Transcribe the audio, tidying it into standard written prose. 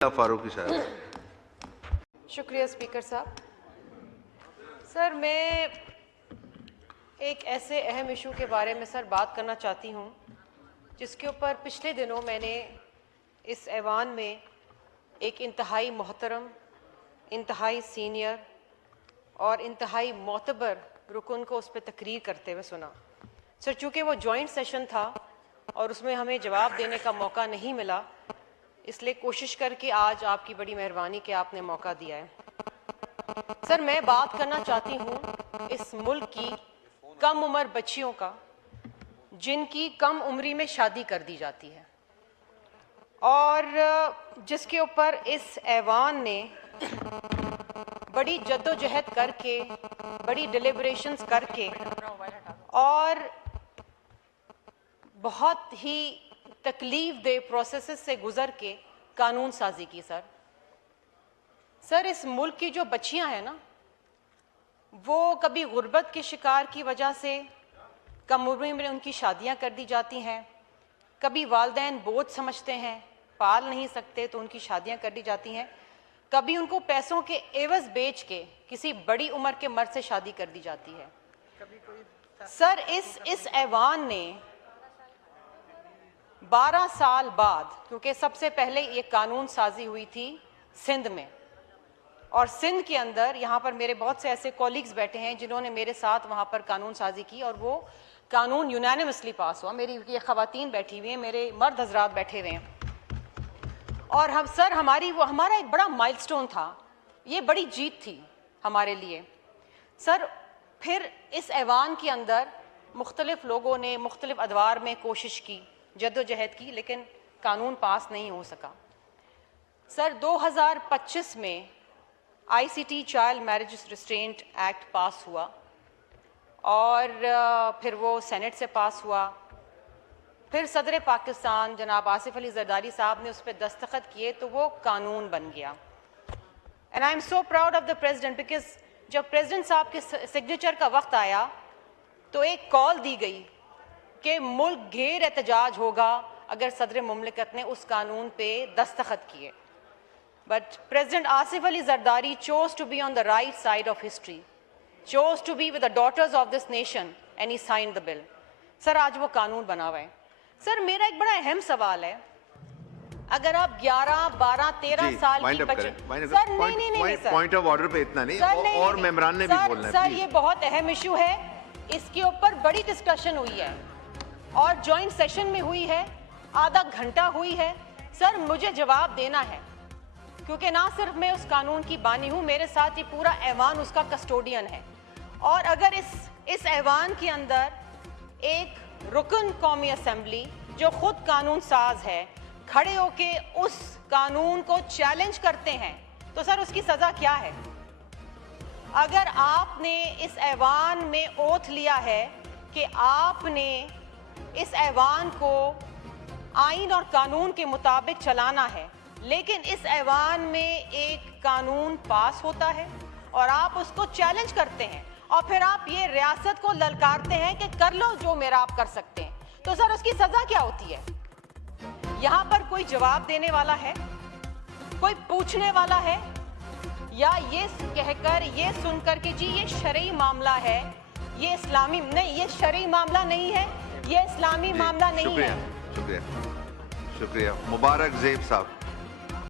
فاروقی صاحب. شکریہ اسپیکر صاحب. سر میں ایک ایسے اہم ایشو کے بارے میں سر بات کرنا چاہتی ہوں جس کے اوپر پچھلے دنوں میں نے اس ایوان میں ایک انتہائی محترم، انتہائی سینئر اور انتہائی معتبر رکن کو اس پہ تقریر کرتے ہوئے سنا. سر چونکہ وہ جوائنٹ سیشن تھا اور اس میں ہمیں جواب دینے کا موقع نہیں ملا، اس لیے کوشش کر کے آج آپ کی بڑی مہربانی کہ آپ نے موقع دیا ہے. سر میں بات کرنا چاہتی ہوں اس ملک کی کم عمر بچیوں کا جن کی کم عمری میں شادی کر دی جاتی ہے، اور جس کے اوپر اس ایوان نے بڑی جد و جہد کر کے، بڑی ڈیلیبریشنز کر کے اور بہت ہی تکلیف دہ پروسیسز سے گزر کے قانون سازی کی. سر اس ملک کی جو بچیاں ہیں نا، وہ کبھی غربت کے شکار کی وجہ سے کم عمری میں ان کی شادیاں کر دی جاتی ہیں، کبھی والدین بوجھ سمجھتے ہیں، پال نہیں سکتے تو ان کی شادیاں کر دی جاتی ہیں، کبھی ان کو پیسوں کے عوض بیچ کے کسی بڑی عمر کے مرد سے شادی کر دی جاتی ہے. سر اس ایوان نے 12 سال بعد، کیونکہ سب سے پہلے یہ قانون سازی ہوئی تھی سندھ میں، اور سندھ کے اندر یہاں پر میرے بہت سے ایسے کولیگز بیٹھے ہیں جنہوں نے میرے ساتھ وہاں پر قانون سازی کی اور وہ قانون یونینیمسلی پاس ہوا. میری یہ خواتین بیٹھی ہوئی ہیں، میرے مرد حضرات بیٹھے ہوئے ہیں، اور سر ہمارا ایک بڑا مائل سٹون تھا، یہ بڑی جیت تھی ہمارے لیے. سر پھر اس ایوان کے اندر مختلف لوگوں نے مختلف ادوار میں کوشش کی، جد و جہد کی، لیکن قانون پاس نہیں ہو سکا. سر 2025 میں I C T child marriage restraint act pass ہوا اور پھر وہ سینٹ سے پاس ہوا. پھر صدر پاکستان جناب آصف علی زرداری صاحب نے اس پہ دستخط کیے تو وہ قانون بن گیا. And I am so proud of the president, because جب پریزیڈنٹ صاحب کے سگنیچر کا وقت آیا تو ایک کال دی گئی کہ ملک گیر احتجاج ہوگا اگر صدر مملکت نے اس قانون پہ دستخط کیے. But President Asif Ali Zardari chose to be on the right side of history, chose to be with the daughters of this nation, and he signed the bill. سر آج وہ قانون بنا ہوا ہے. سر میرا ایک بڑا اہم سوال ہے، اگر آپ 11، 12، 13 سال کی بچے، سر نہیں سر، پوائنٹ آف آرڈر پہ اتنا نہیں، اور ممبران نے بھی بولنا ہے. سر یہ بہت اہم ایشو ہے، اس کے اوپر بڑی ڈسکشن ہوئی ہے اور جوائنٹ سیشن میں ہوئی ہے، آدھا گھنٹہ ہوئی ہے. سر مجھے جواب دینا ہے، کیونکہ نہ صرف میں اس قانون کی بانی ہوں، میرے ساتھ یہ پورا ایوان اس کا کسٹوڈین ہے. اور اگر اس ایوان کے اندر ایک رکن قومی اسمبلی جو خود قانون ساز ہے کھڑے ہو کے اس قانون کو چیلنج کرتے ہیں تو سر اس کی سزا کیا ہے؟ اگر آپ نے اس ایوان میں اوتھ لیا ہے کہ آپ نے اس ایوان کو آئین اور قانون کے مطابق چلانا ہے، لیکن اس ایوان میں ایک قانون پاس ہوتا ہے اور آپ اس کو چیلنج کرتے ہیں اور پھر آپ یہ ریاست کو للکارتے ہیں کہ کر لو جو میرا آپ کر سکتے ہیں، تو سر اس کی سزا کیا ہوتی ہے؟ یہاں پر کوئی جواب دینے والا ہے؟ کوئی پوچھنے والا ہے؟ یا یہ کہہ کر، یہ سن کر کہ جی یہ شرعی معاملہ ہے، یہ اسلامی نہیں، یہ شرعی معاملہ نہیں ہے، یہ اسلامی معاملہ نہیں ہے. شکریہ. مبارک زیب صاحب.